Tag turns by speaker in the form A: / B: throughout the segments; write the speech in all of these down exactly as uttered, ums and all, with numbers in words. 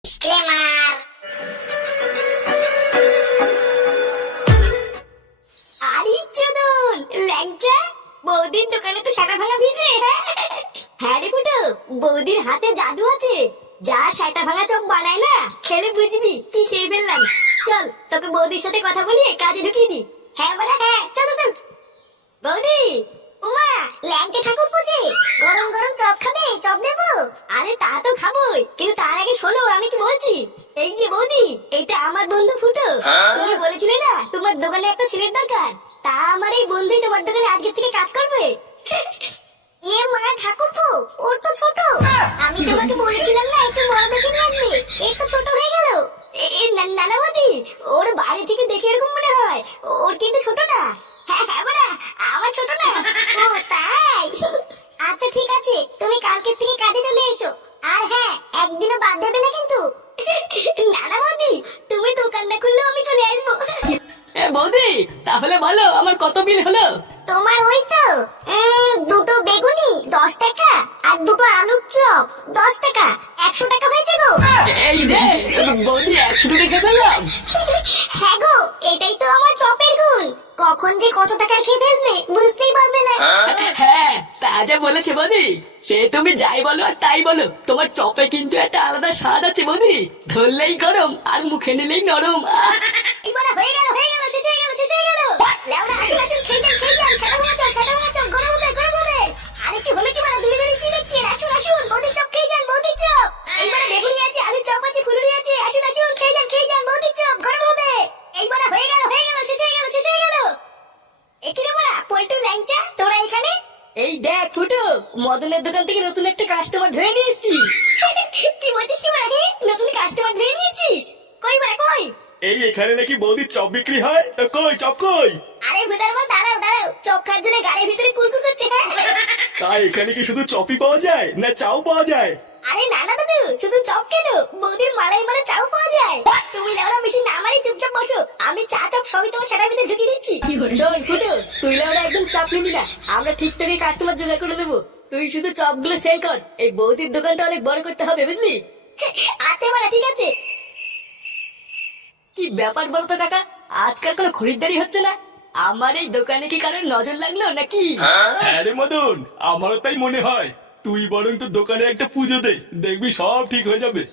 A: Disclaimer.
B: আরে চোদন ল্যাংচা, বৌদির দোকানে তো সাটা ভাঙা ভিড় রে। হ্যাঁ রে ফুটো, বৌদির হাতে জাদু আছে। যা সাটা ভাঙা চপ বানায় না, খেলে বুঝবি কি খেয়ে ফেললাম। চল তোকে বৌদির সাথে কথা বলিয়ে কাজে ঢুকিয়ে দি। হ্যাঁ বলে হ্যাঁ, চল চল। বৌদি, উমা ল্যাংচা ঠাকুর পুজে গরম গরম চপ খাবে? চপ দেবো? আরে তা তো খাবোই, কিন্তু তার আগে শোনো আমি কি বলছি। এই যে বৌদি, এটা আমার বন্ধু ফুটো। তুমি বলেছিলে না তোমার দোকানে একটা ছেলের দরকার, তা আমার এই বন্ধুই তোমার দোকানে আজকে থেকে কাজ করবে। এ মা ঠাকুরপো, ওর তো ছোট। আমি তোমাকে বলেছিলাম না একটু বড় দেখে নিয়ে আসবে, এর তো ছোট হয়ে গেল। এ নানা বৌদি, ওর বাইরে থেকে দেখে এরকম মনে হয়, ওর কিন্তু ছোট না। হ্যাঁ হ্যাঁ বড়া, আমার ছোট না। ও তাই? আচ্ছা ঠিক আছে, তুমি কালকে থেকে কাজে চলে এসো। আর হ্যাঁ, একদিনও বাদ দেবে না কিন্তু। নানা বৌদি, তুমি দোকান না খুললেও আমি চলে আসবো।
C: এ বৌদি, তাহলে বলো আমার কত বিল হলো?
B: তোমার ওই তো উম, দুটো বেগুনি দশ টাকা আর দুটো আলুর চপ দশ টাকা, একশো টাকা হয়েছে গো।
C: এই রে বৌদি, একশো টাকা খেয়ে ফেললাম।
B: হ্যাঁ গো, এটাই তো আমার চপের গুণ। কখন যে কত টাকার খেয়ে ফেলবে বুঝতেই পারবে না।
C: হ্যাঁ, তা যা বলেছে বৌদি, সে তুমি যাই বলো আর তাই বলো, তোমার চপে কিন্তু একটা আলাদা স্বাদ আছে বৌদি। ধরলেই গরম আর মুখে নিলেই নরম। আহ!
B: এবার হয়ে গেল হয়ে গেল শেষ হয়ে গেল শেষ হয়ে গেল। লেওড়া আসুন আসুন, খেয়ে যান খেয়ে যান, সাদা ভাঙা চল সাদা ভাঙা চল, গরম হবে গরম হবে। আরে কি হলো কি মানে, দূরে দূরে কি দেখছেন? আসুন আসুন, বৌদির চপ খেয়ে যান, বৌদির চপ। এইবার বেগুনি আছে, আলুর চপ আছে, ফুলুরি আছে, আসুন আসুন খেয়ে যান খেয়ে যান, বৌদির চপ গরম হবে। এইবার হয়ে গেল হয়ে গেল শেষ হয়ে গেল শেষ হয়ে গেল। এখানে বড়া পল্টু ল্যাংচা, তোরা এখানে?
C: এই দেখ ফুটো, মদনের দোকান থেকে নতুন একটা কাস্টমার ধরে নিয়ে এসেছি।
B: কি বলছিস কি বড়া? হে, নতুন কাস্টমার ধরে নিয়েছিস? কই বড়া কই?
D: এই এখানে নাকি বৌদির চপ বিক্রি হয়, তো কই চপ কই?
B: আরে ভুদার বল, দাঁড়াও দাঁড়াও, চপ খাওয়ার জন্য গাড়ির ভিতরে কুলকুল করছে। হ্যাঁ
D: তাই এখানে কি শুধু চপই পাওয়া যায় না চাও পাওয়া যায়?
B: আরে না না দাদু, শুধু চপ কেন, বৌদির মালাই মারা চাও পাওয়া যায়। তুমি লেওরা বেশি না মারি চুপচাপ বসো, আমি চা চপ সবই তোমার সেটার ভিতরে ঢুকিয়ে দিচ্ছি।
C: শোন ফুটো, তুই ওরা একদম চাপ নিবি না, আমরা ঠিক থেকে কাস্টমার জোগাড় করে দেবো। তুই শুধু চপগুলো সেল কর, এই বৌদির দোকানটা অনেক বড় করতে হবে বুঝলি।
B: আতে মারা ঠিক আছে।
C: কি ব্যাপার বলতো কাকা, আজকাল কোনো খরিদ্দারি হচ্ছে না। আমার এই দোকানে কি কারোর নজর লাগলো নাকি?
D: হ্যাঁ রে মদন, আমারও তাই মনে হয়। তুই বরং তোর দোকানে একটা পুজো দে, দেখবি সব ঠিক হয়ে যাবে।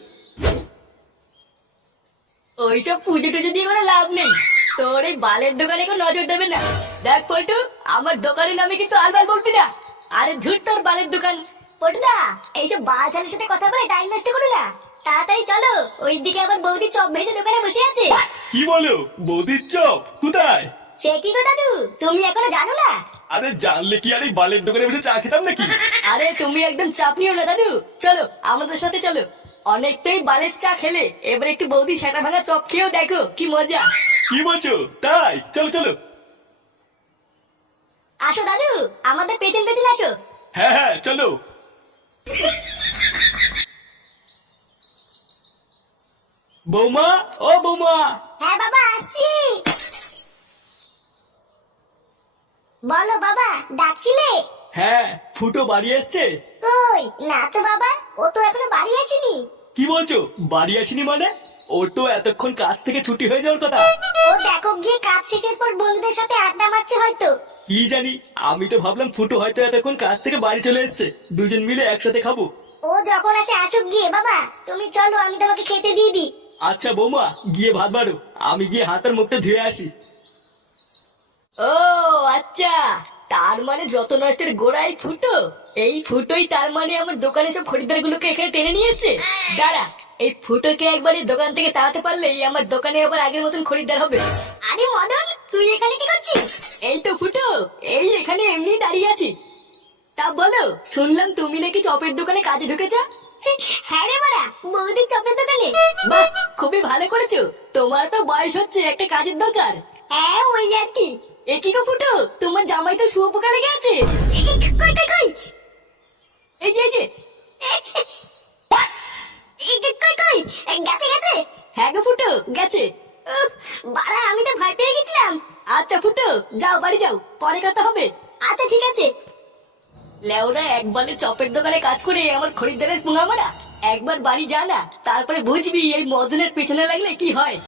C: ওইসব পুজো টুজো দিয়ে কোনো লাভ নেই, তোর এই বালের দোকানে কেউ নজর দেবে না। দেখ পল্টু, আমার দোকানের নামে কিন্তু আলবাল বলবি না। আরে ধুর তোর বালের দোকান।
B: পটুদা, এইসব বাচ্চাদের সাথে কথা বলে টাইম নষ্ট করো না, তাড়াতাড়ি চলো। ওইদিকে আবার বৌদি চপ ভেজে দোকানে বসে আছে।
D: কি বলো, বৌদির চপ কোথায়?
B: সে কি গো দাদু, তুমি এখনো জানো না?
D: আরে জানলে কি আর এই বালের দোকানে বসে চা খেতাম নাকি?
C: আরে তুমি একদম চাপ নিও না দাদু, চলো আমাদের সাথে চলো। অনেকটাই বালের চা খেলে, এবার একটু বৌদি সেটা ভাঙা চপ খেয়েও দেখো কি মজা।
D: কি বলছো? তাই চলো চলো।
B: আসো দাদু, আমাদের পেছন পেছন আসো।
D: হ্যাঁ হ্যাঁ চলো। বৌমা, ও বৌমা।
B: হ্যাঁ বাবা আসছি। বলো বাবা, ডাকছিলে?
D: হ্যাঁ, ফুটো বাড়ি এসছে।
B: কই না তো বাবা, ও তো এখনো বাড়ি আসেনি।
D: কি বলছো, বাড়ি আসেনি মানে? ওর তো এতক্ষণ কাজ থেকে ছুটি হয়ে যাওয়ার কথা।
B: ও দেখো গিয়ে কাজ শেষের পর বন্ধুদের সাথে আড্ডা মারছে হয়তো।
D: কি জানি, আমি তো ভাবলাম ফুটো হয়তো এতক্ষণ কাজ থেকে বাড়ি চলে এসছে, দুজন মিলে একসাথে খাবো।
B: ও যখন আসে আসুক গিয়ে, বাবা তুমি চলো আমি তোমাকে খেতে দিয়ে দিই।
D: আচ্ছা বৌমা, গিয়ে ভাত বাড়ো, আমি গিয়ে হাতের মুখটা ধুয়ে আসি।
C: ও আচ্ছা, তার মানে যত নষ্টের গোড়াই ফুটো। এই ফুটোই তার মানে আমার দোকানে সব খরিদ্দার গুলোকে এখানে টেনে নিয়েছে। দাঁড়া, এই ফুটোকে একবার এই দোকান থেকে তাড়াতে পারলেই আমার দোকানে আবার আগের মতন খরিদ্দার হবে।
B: আরে মদন, তুই এখানে কি করছিস?
C: এই তো ফুটো, এই এখানে এমনি দাঁড়িয়ে আছি। তা বলো, শুনলাম তুমি নাকি চপের দোকানে কাজে ঢুকেছো?
B: হ্যাঁ রে বাড়া, বৌদির চপের দোকানে।
C: বাহ, খুবই ভালো করেছো। তোমার তো বয়স হচ্ছে, একটা কাজের দরকার।
B: হ্যাঁ ওই আর কি।
C: এ কি গো ফুটো, তোমার জামাই তো শুয়োপোকা লেগে আছে।
B: এই, কই কই কই,
C: এই যে এই যে।
B: এই, কই কই, এই, গেছে গেছে।
C: হ্যাঁ গো ফুটো, গেছে।
B: উফ, বাড়া আমি তো ভয় পেয়ে গেছিলাম।
C: আচ্ছা ফুটো, যাও বাড়ি যাও, পরে কথা হবে।
B: আচ্ছা ঠিক আছে।
C: লেওরা এক বলে চপের দোকানে কাজ করে আমার খরিদ্দারের পুঙা মারা, একবার বাড়ি যা না, তারপরে বুঝবি এই মদনের পেছনে লাগলে কি হয়।